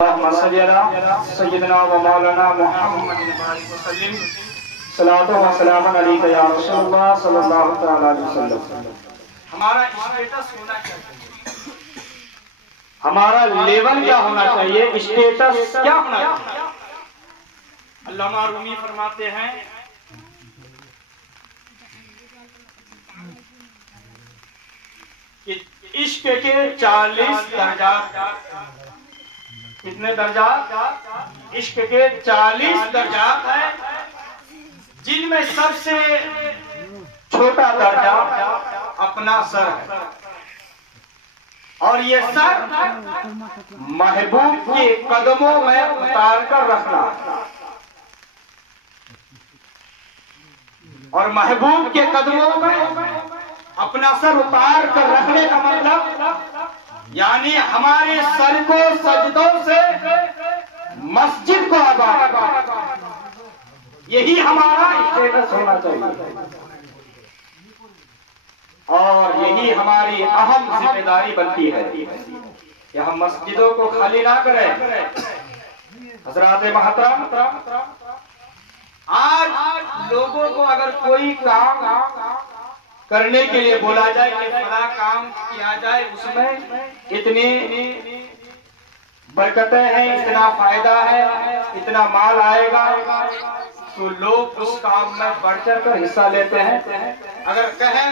सय्यदना व मौलाना मुहम्मद सलातो व सलामन अलैका या रसूलल्लाह सल्लल्लाहु तआला अलैहि वसल्लम। हमारा स्टेटस होना चाहिए, हमारा लेवल क्या होना चाहिए, स्टेटस क्या होना चाहिए। अल्लामा रूमी फरमाते हैं कि इश्क के 40 दर्जात, कितने दर्जात? इश्क के 40 दर्जात है, जिनमें सबसे छोटा दर्जा अपना सर है। और ये सर महबूब के कदमों में उतार कर रखना, और महबूब के कदमों में अपना सर उतार कर रखने का मतलब यानी हमारे सर को सजदों से मस्जिद को आबाद, यही हमारा स्टेटस होना चाहिए और यही हमारी अहम जिम्मेदारी बनती है कि हम मस्जिदों को खाली ना करें। हजरात महतरम, आज लोगों को अगर कोई काम करने के लिए बोला जाए कि बड़ा काम किया जाए, उसमें इतनी बरकतें हैं, इतना फायदा है, इतना माल आएगा, तो लोग उस काम में बढ़ चढ़ कर हिस्सा लेते हैं। अगर कहें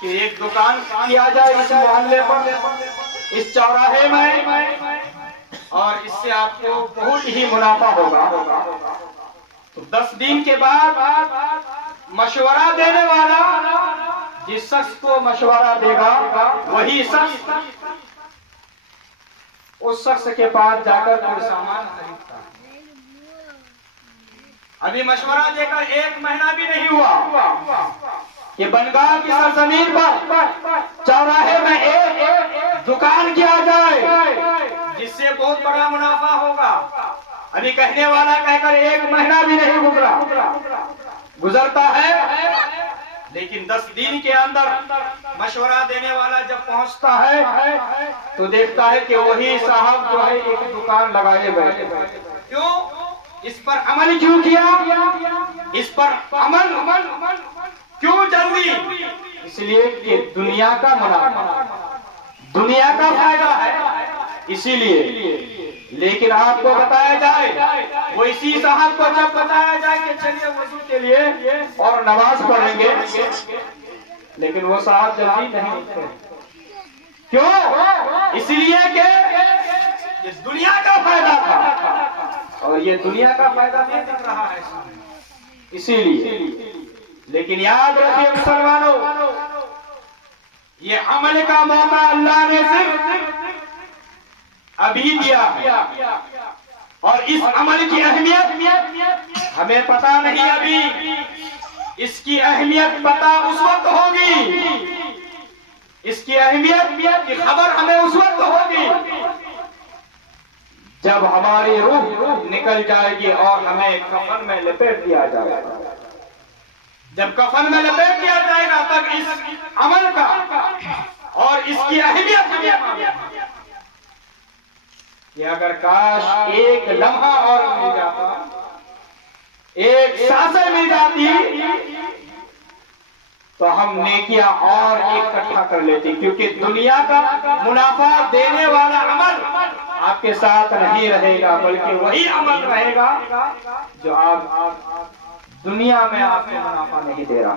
कि एक दुकान किया जाए इस मोहल्ले पर, इस चौराहे में, और इससे आपको बहुत ही मुनाफा होगा, तो 10 दिन के बाद मशवरा देने वाला जिस शख्स को मशवरा देगा वही शख्स उस शख्स के पास जाकर कोई सामान खरीदता है। अभी मशवरा देकर 1 महीना भी नहीं हुआ कि बंगाल की सरजमीन पर चौराहे में एक दुकान किया जाए जिससे बहुत बड़ा मुनाफा होगा। अभी कहने वाला कहकर 1 महीना भी नहीं गुजरता है, लेकिन 10 दिन के अंदर मशवरा देने वाला जब पहुंचता है तो देखता है कि वही साहब जो है एक दुकान लगाए बैठे। क्यों? इस पर अमल क्यों किया? इस पर अमल क्यों जल्दी? इसलिए कि दुनिया का मुनाफा, दुनिया का फायदा है, इसीलिए। लेकिन आपको बताया जाए, वो इसी साहब को जब बताया जाए कि चलिए वजू के लिए और नमाज पढ़ेंगे, लेकिन वो साहब जल्दी नहीं उठते। क्यों? इसलिए कि ये दुनिया का फायदा था और ये दुनिया का फायदा नहीं कर रहा है, इसीलिए। लेकिन याद रखिए मुसलमानों, ये अमल का मौका अल्लाह ने सिर्फ अभी दिया है, और इस अमल की अहमियत हमें पता नहीं। अभी इसकी अहमियत पता उस वक्त होगी, इसकी अहमियत की खबर हमें उस वक्त होगी जब हमारी रूह निकल जाएगी और हमें कफन में लपेट दिया जाएगा। जब कफन में लपेट दिया जाएगा तब इस अमल का और इसकी अहमियत हमें कि अगर काश एक लम्हा और मिल जाता, एक सांसें मिल जाती, तो हम नेकियां और इकट्ठा कर लेते। क्योंकि दुनिया का मुनाफा देने वाला अमल आपके साथ नहीं रहेगा, बल्कि वही अमल रहेगा जो आप दुनिया में आपको मुनाफा नहीं दे रहा।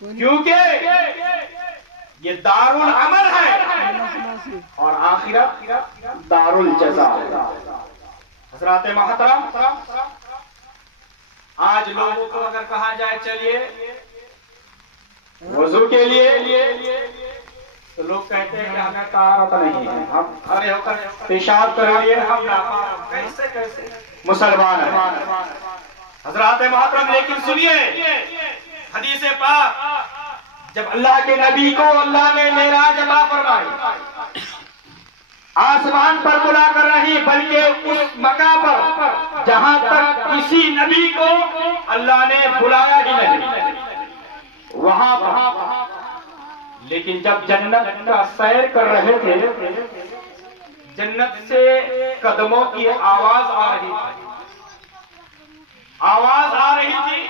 क्योंकि ये दारुल अमल है और आखिरत दारुल जज़ा। हज़रात महतरम, आज लोगों को अगर कहा जाए चलिए वजू के लिए, तो लोग कहते हैं कि हमें तारत नहीं है, हम खड़े होकर पेशाब करेंगे, हम कैसे मुसलमान हैं। हज़रात महतरम, लेकिन सुनिए हदीस पाक, जब अल्लाह के नबी को अल्लाह ने मेराज अता फरमाई, आसमान पर बुला कर नहीं, बल्कि उस मकाम पर जहां तक किसी नबी को अल्लाह ने बुलाया ही नहीं, वहां पर। लेकिन जब जन्नत का सैर कर रहे थे, जन्नत से कदमों की आवाज आ रही थी, आवाज आ रही थी।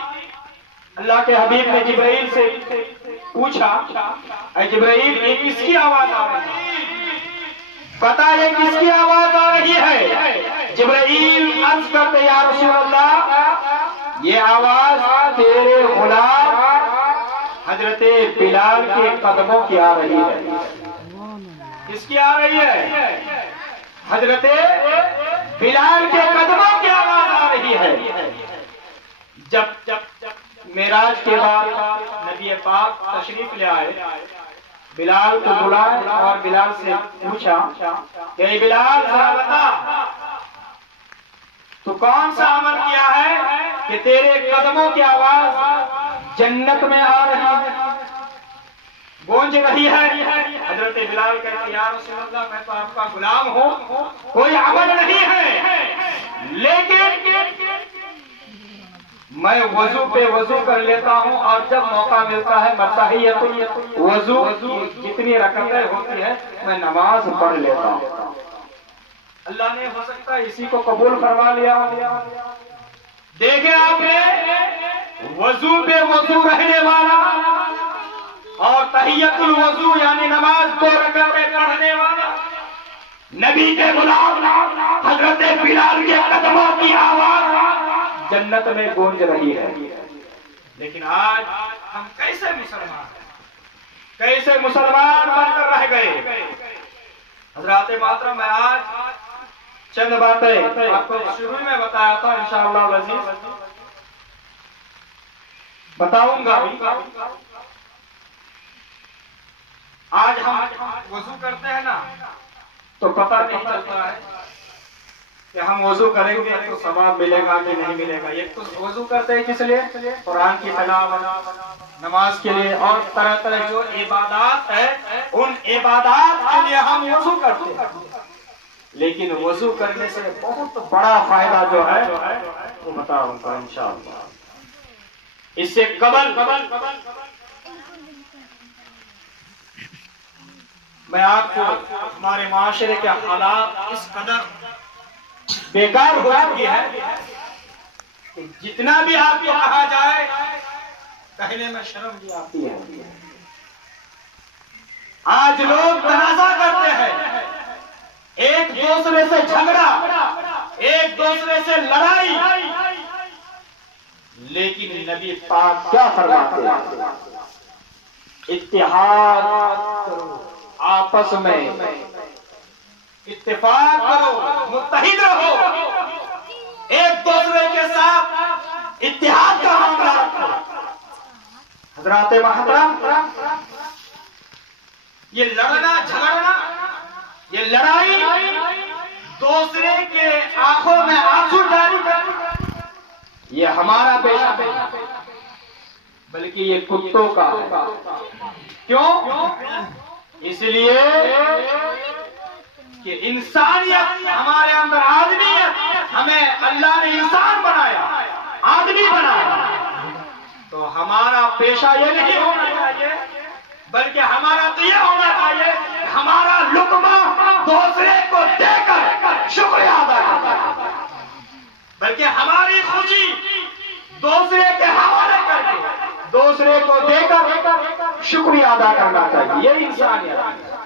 अल्लाह के हबीब ने जिब्राइल से पूछा, ऐ जिब्राइल ये किसकी आवाज आ रही है? पता है किसकी आवाज आ रही है? जिब्राइल अर्ज करते, या रसूल अल्लाह, ये आवाज तेरे गुलाम हजरते बिलाल के कदमों की आ रही है। किसकी आ रही है? हजरते बिलाल के कदमों की आवाज आ रही है। जब मेराज के बाद नबी पाक तशरीफ ले आए, बिलाल को बुलाया और बिलाल से पूछा कि बिलाल जरा बता, तू कौन सा अमल किया है कि तेरे कदमों की आवाज जन्नत में आ रही है, गूंज रही है? हजरत बिलाल कहते, या रसूल अल्लाह, मैं तो आपका गुलाम हूँ, कोई अमल नहीं है, लेकिन मैं वजू पे वजू कर लेता हूँ और जब मौका मिलता है मताहियतुल वजू जितनी रकअतें होती है मैं नमाज पढ़ लेता हूँ। अल्लाह ने हो सकता है इसी को कबूल फरमा लिया। देखे आपने, वजू पे वजू रहने वाला और तहियतुल वजू यानी नमाज 2 रकअतें पढ़ने वाला नबी के गुलाम हजरत बिलाल के कदमों की आवाज जन्नत में गूंज रही है। लेकिन आज हम कैसे मुसलमान बनकर रह गए? हजरात मोहतरम, मैं आज चंद बातें आपको शुरू में बताया था, इंशाअल्लाह वजीज बताऊंगा। आज हम वजू करते हैं ना, तो पता नहीं चलता है कि हम वजू करेंगे तो सवाब मिलेगा कि नहीं मिलेगा। एक तो वजू करते हैं किस लिए? कुरान की तिलावत, नमाज के लिए और तरह तरह जो इबादत है उन इबादत के लिए हम वजू करते हैं। लेकिन वजू करने से बहुत बड़ा फायदा जो है वो बताऊंगा इंशाअल्लाह। इससे कबल मैं आपको हमारे माशरे के हालात इस कदर बेकार हो चुकी है कि जितना भी आपको कहा जाए कहने में शर्म भी आती है। आज लोग तनाजा करते हैं, एक दूसरे से झगड़ा, एक दूसरे से लड़ाई, लेकिन नबी पाक क्या फरमाते हैं? इत्तेहाद करो, आपस में इत्तेफाक करो, मुत्तहिद रहो, एक दूसरे के साथ इत्तेहाद का मामला रखो। हजरात मोहतरम, ये लड़ना झगड़ना, ये लड़ाई, दूसरे के आंखों में आंसू जारी करना, ये हमारा पेशा नहीं, बल्कि ये कुत्तों का है। क्यों? इसलिए कि इंसानियत हमारे अंदर, आदमियत, हमें अल्लाह ने इंसान बनाया, आदमी बनाया, तो हमारा पेशा ये नहीं होना चाहिए, बल्कि हमारा तो ये होना चाहिए हमारा लुक्मा दूसरे को देकर शुक्रिया अदा करना, बल्कि हमारी खुशी दूसरे के हवाले करके दूसरे को देकर शुक्रिया अदा करना चाहिए। ये इंसानियत,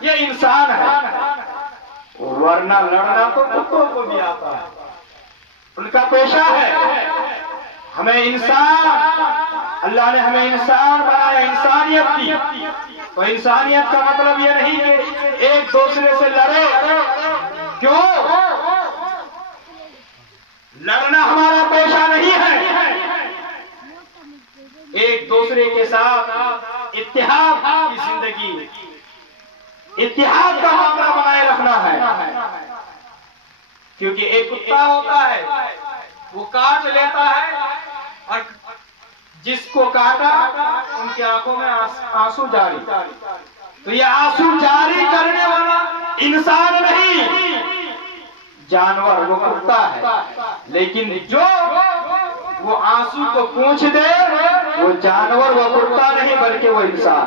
ये इंसान है। वरना लड़ना तो कुत्तों को भी आता है, उनका पेशा है। हमें इंसान, अल्लाह ने हमें इंसान बनाया, इंसानियत दी, तो इंसानियत का मतलब ये नहीं कि एक दूसरे से लड़े। क्यों? लड़ना हमारा पेशा नहीं है। एक दूसरे के साथ इत्तेहाद की जिंदगी, इत्तेहाद का मामला बनाए रखना है। क्योंकि एक कुत्ता होता है, वो काट लेता है और जिसको काटा उनकी आंखों में आंसू जारी, तो ये आंसू जारी करने वाला इंसान नहीं, जानवर, वो कुत्ता है। लेकिन जो वो आंसू को पूंछ दे, वो जानवर, वो कुत्ता नहीं, बल्कि वो इंसान।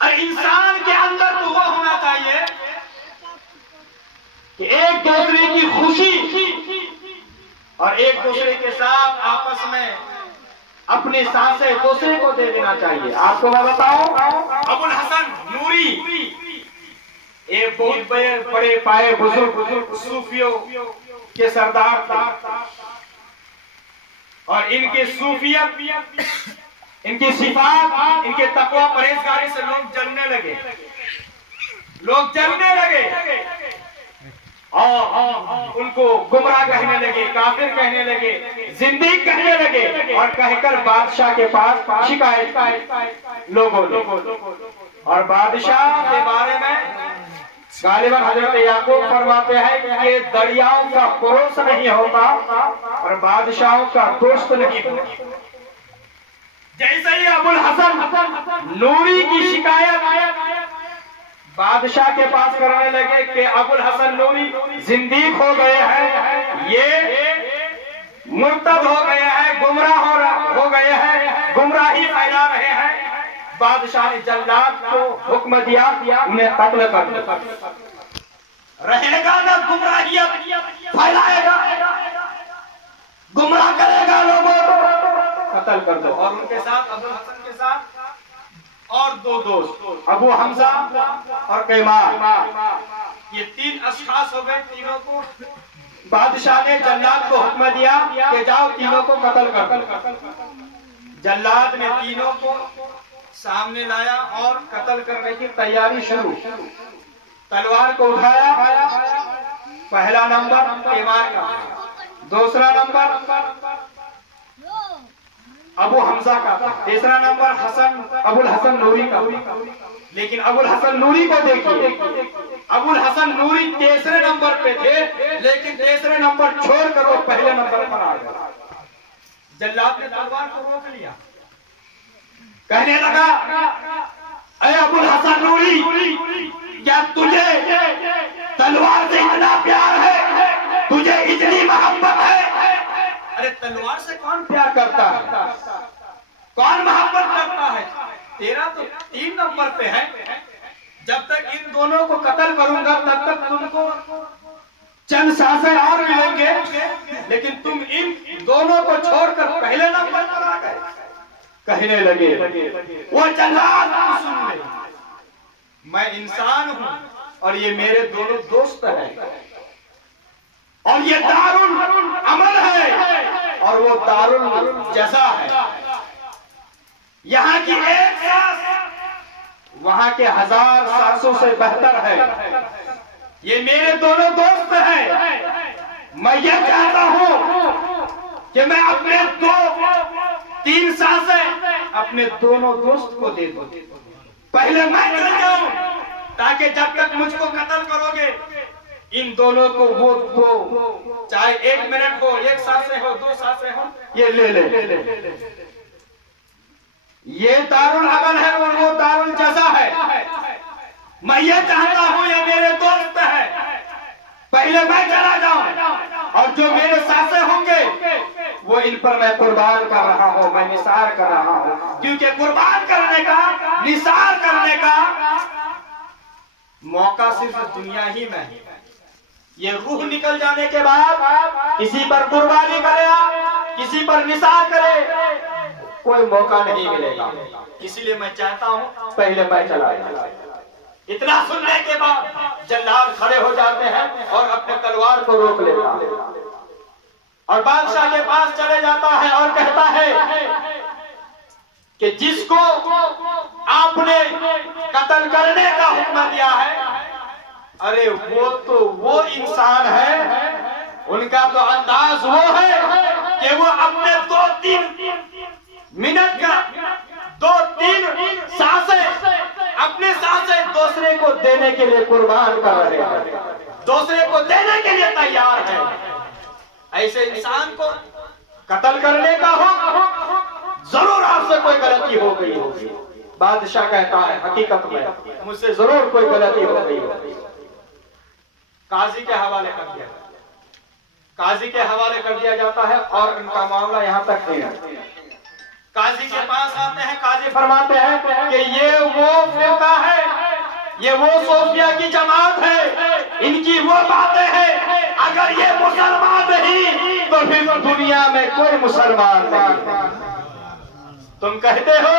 इंसान के अंदर तो वो होना चाहिए खुशी और एक दूसरे के साथ आपस में अपनी सांसें दूसरे को दे देना चाहिए। आपको मैं बताऊं, अबुल हसन नूरी एक बहुत बड़े पाए बुजुर्ग सूफियों के सरदार थे और इनके सूफियत, इनकी सिफात, इनके तकवा परहेजगारी से लोग जलने लगे और उनको गुमराह कहने लगे, काफिर कहने लगे, जिंदगी कहने लगे और कहकर बादशाह के पास शिकायत लोगों ने। और बादशाह के बारे में गालिबन हजरत याकूब फरमाते हैं कि ये दरियाओं का पड़ोस नहीं होता और बादशाहों का दोस्त नहीं होता। जैसे ही अबुल हसन नूरी की शिकायत बादशाह के पास करने लगे कि अबुल हसन नूरी जिंदगी हो गए हैं, ये मुर्तद हो गए हैं, गुमराह हो गए हैं, गुमराही फैला रहे हैं। बादशाह ने जल्लाद को हुक्म दिया उन्हें कत्ल कर दो। रहेगा ना गुमराहियत फैलाएगा, गुमराह करेगा लोगों को, कत्ल कर दो। और उनके साथ अबुल हसन के साथ और दो दोस्त अबू हमजा और कैमार, ये तीन अशखास हो गए। तीनों को बादशाह ने जल्लाद को हुक्म दिया कि जाओ तीनों को कत्ल कर दो। जल्लाद ने तीनों को सामने लाया और कत्ल करने की तैयारी शुरू। तलवार को उठाया, पहला नंबर कैमार का, दूसरा नंबर अबू हमजा का, तीसरा नंबर अबुल हसन नूरी का। लेकिन अबुल हसन नूरी को देखिए, अबुल हसन नूरी तीसरे नंबर पे थे, लेकिन तीसरे नंबर छोड़कर वो पहले नंबर पर आ गए। जल्लाद ने तलवार को रोक लिया, कहने लगा, अरे अबुल हसन नूरी, क्या तुझे तलवार से इतना प्यार है, तुझे इतनी मोहब्बत है? अरे तलवार से कौन प्यार करता है, कौन मोहब्बत करता है? तेरा तो 3 नंबर पे है। जब तक इन दोनों को कत्ल करूंगा तब तक तुमको चंद सांसें और मिलेंगे, लेकिन तुम इन दोनों को छोड़कर पहले नंबर पर आ गए। कहने लगे वो जल्लाद, सुन ले, मैं इंसान हूं और ये मेरे दोनों दोस्त हैं और ये दारुल अमल है और वो दारुल जज़ा है। यहाँ की एक सांस वहां के 1000 सांसों से बेहतर है। ये मेरे दोनों दोस्त हैं। मैं ये चाहता हूं कि मैं अपने 2-3 सांसें अपने दोनों दोस्त को दे दूं। पहले मैं चल जाऊं ताकि जब तक मुझको कत्ल करोगे इन दोनों को वो दो, चाहे 1 मिनट हो, 1 सांसें हो, 2 सांसें हो, ये ले ले। ये दारुल अमल है और वो दारुल जज़ा है। मैं ये चाहता हूं ये मेरे दोस्त है, पहले मैं चला जाऊं और जो मेरे सांसें होंगे वो इन पर मैं कुर्बान कर रहा हूं, मैं निसार कर रहा हूं। क्योंकि कुर्बान करने का, निसार करने का मौका सिर्फ दुनिया ही में है। ये रूह निकल जाने के बाद किसी पर कुर्बानी करे, किसी पर निसार करे, कोई मौका नहीं मिलेगा। इसलिए मैं चाहता हूं पहले मैं चला जाऊं। इतना सुनने के बाद जल्लाद खड़े हो जाते हैं और अपने तलवार को रोक लेता है और बादशाह के पास चले जाता है और कहता है कि जिसको आपने कत्ल करने का हुक्म दिया है, अरे वो तो वो इंसान है, उनका तो अंदाज वो है कि वो अपने 2-3 मिनट का 2-3 सांसें, अपने सांसें दूसरे को देने के लिए कुर्बान कर रहे हैं, दूसरे को देने के लिए तैयार है। ऐसे इंसान को कत्ल करने का हो, जरूर आपसे कोई गलती हो गई होगी। बादशाह कहता है हकीकत में मुझसे जरूर कोई गलती हो गई होगी। काजी के हवाले कर दिया, काजी के हवाले कर दिया जाता है और इनका मामला यहाँ तक है। काजी के पास आते हैं, काजी फरमाते हैं कि ये वो फिरका है, ये वो सोफिया की जमात है, इनकी वो बातें हैं, अगर ये मुसलमान नहीं तो फिर दुनिया में कोई मुसलमान नहीं। तुम कहते हो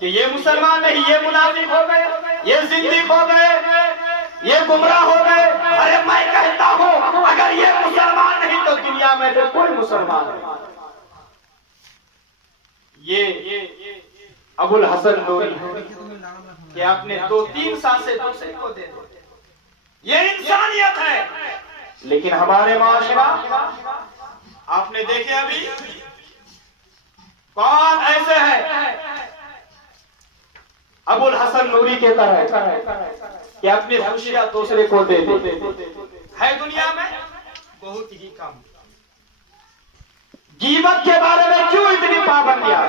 कि ये मुसलमान नहीं, ये मुनाफिक हो गए, ये जिंदीक हो गए, ये गुमराह हो गए। अरे मैं कहता हूं अगर ये मुसलमान नहीं तो दुनिया में फिर कोई मुसलमान नहीं। ये अबुल हसन नूरी कि आपने 2-3 सांसें दूसरे को दे दो, ये इंसानियत है। लेकिन हमारे माशरा आपने देखे अभी कौन ऐसे है अबुल हसन नूरी के तरह कि अपनी खुशियां दूसरे को दे दे है दुनिया में बहुत ही कम। गीबत के बारे में क्यों इतनी पाबंदियां?